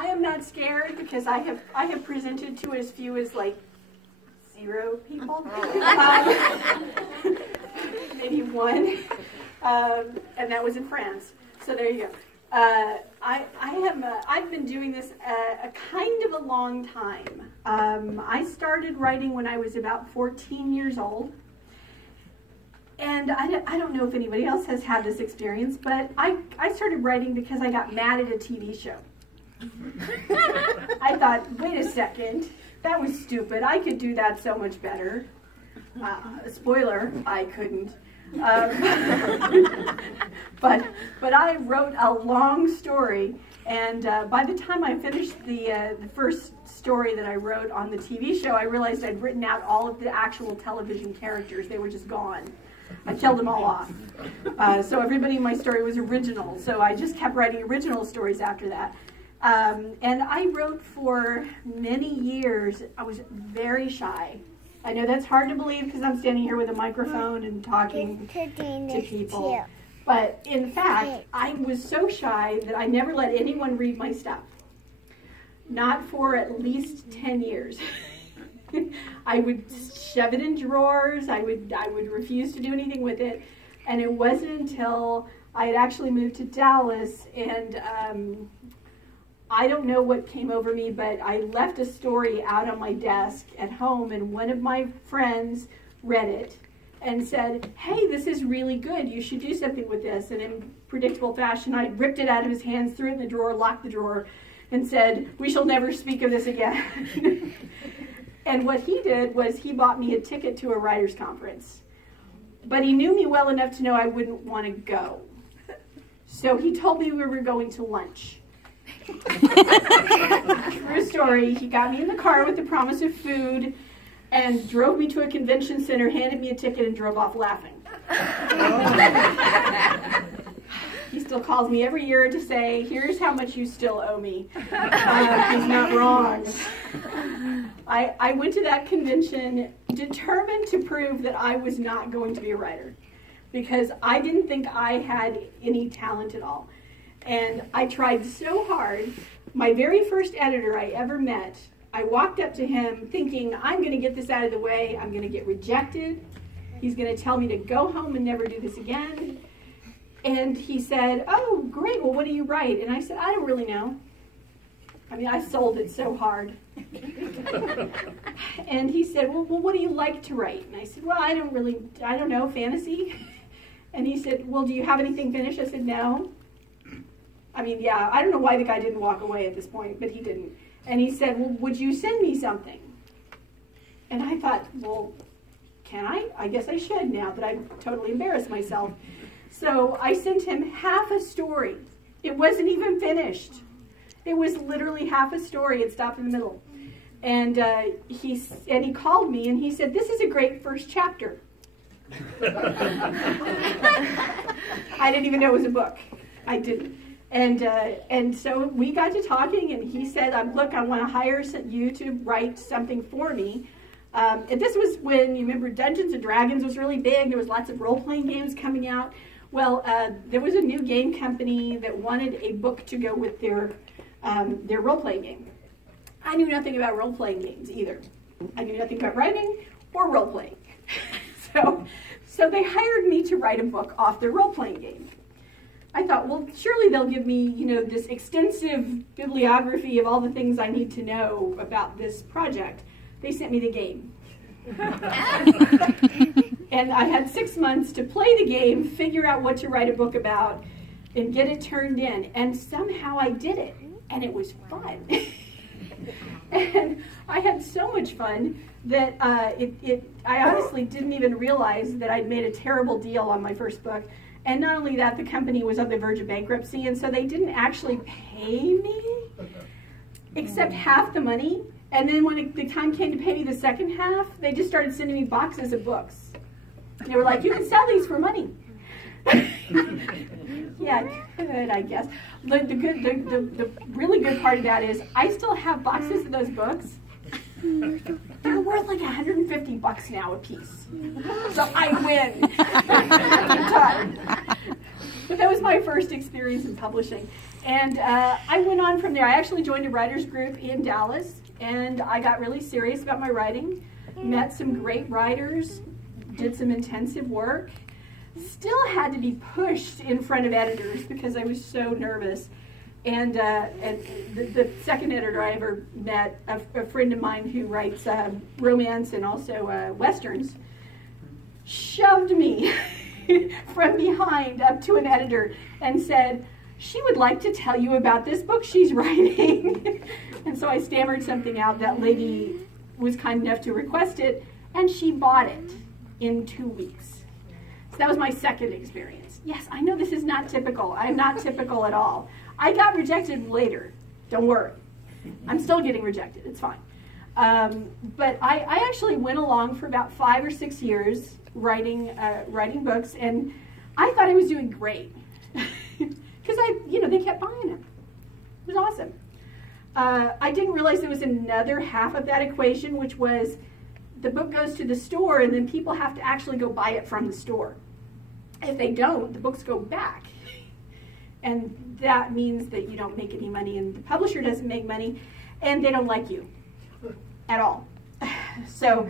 I am not scared because I have presented to as few as like 0 people, maybe 1, and that was in France. So there you go. I've been doing this a kind of a long time. I started writing when I was about 14 years old. And I don't know if anybody else has had this experience, but I started writing because I got mad at a TV show. I thought, wait a second, that was stupid. I could do that so much better. Spoiler, I couldn't. But I wrote a long story, and by the time I finished the first story that I wrote on the TV show, I realized I'd written out all of the actual television characters. They were just gone. I killed them all off. So everybody in my story was original, so I just kept writing original stories after that. And I wrote for many years. I was very shy. I know that's hard to believe because I'm standing here with a microphone and talking to people. But in fact, I was so shy that I never let anyone read my stuff. Not for at least 10 years. I would shove it in drawers. I would refuse to do anything with it. And it wasn't until I had actually moved to Dallas, and I don't know what came over me, but I left a story out on my desk at home, and one of my friends read it and said, hey, this is really good. You should do something with this. And in predictable fashion, I ripped it out of his hands, threw it in the drawer, locked the drawer, and said, we shall never speak of this again. And what he did was he bought me a ticket to a writer's conference. But he knew me well enough to know I wouldn't want to go. So he told me we were going to lunch. True story. He got me in the car with the promise of food and drove me to a convention center, handed me a ticket, and drove off laughing. He still calls me every year to say, here's how much you still owe me. He's not wrong. I went to that convention determined to prove that I was not going to be a writer because I didn't think I had any talent at all. And I tried so hard. My very first editor I ever met, I walked up to him thinking, I'm going to get this out of the way. I'm going to get rejected. He's going to tell me to go home and never do this again. And he said, oh, great. Well, what do you write? And I said, I don't really know. I mean, I sold it so hard. And he said, well, what do you like to write? And I said, well, I don't know, fantasy. And he said, well, do you have anything finished? I said, no. I mean, yeah, I don't know why the guy didn't walk away at this point, but he didn't. And he said, well, would you send me something? And I thought, well, can I? I guess I should now that I've totally embarrassed myself. So I sent him half a story. It wasn't even finished. It was literally half a story. It stopped in the middle. And he called me and he said, this is a great first chapter. I didn't even know it was a book. I didn't. And so we got to talking, and he said, look, I want to hire you to write something for me. And this was when, you remember, Dungeons & Dragons was really big. There was lots of role-playing games coming out. Well, there was a new game company that wanted a book to go with their role-playing game. I knew nothing about role-playing games either. I knew nothing about writing or role-playing. So they hired me to write a book off their role-playing game. I thought, well, surely they'll give me, this extensive bibliography of all the things I need to know about this project. They sent me the game. And I had 6 months to play the game, figure out what to write a book about, and get it turned in. And somehow I did it, and it was fun. And I had so much fun that I honestly didn't even realize that I'd made a terrible deal on my first book. And not only that, the company was on the verge of bankruptcy, and so they didn't actually pay me except half the money. And then when the time came to pay me the second half, they just started sending me boxes of books. They were like, you can sell these for money. Yeah, I could, I guess. The really good part of that is I still have boxes of those books. They're worth like $150 now a piece. So I win. But that was my first experience in publishing. And I went on from there. I actually joined a writers group in Dallas, and I got really serious about my writing, met some great writers, did some intensive work, still had to be pushed in front of editors because I was so nervous. And the second editor I ever met, a friend of mine who writes romance and also westerns, shoved me from behind up to an editor and said, she would like to tell you about this book she's writing. And so I stammered something out. That lady was kind enough to request it, and she bought it in 2 weeks. So that was my second experience. Yes, I know this is not typical. I'm not typical at all. I got rejected later. Don't worry. I'm still getting rejected. It's fine. But I actually went along for about 5 or 6 years writing books, and I thought I was doing great. Because they kept buying them. It was awesome. I didn't realize there was another half of that equation, which was the book goes to the store, and then people have to actually go buy it from the store. If they don't, the books go back. And that means that you don't make any money, and the publisher doesn't make money, and they don't like you at all. So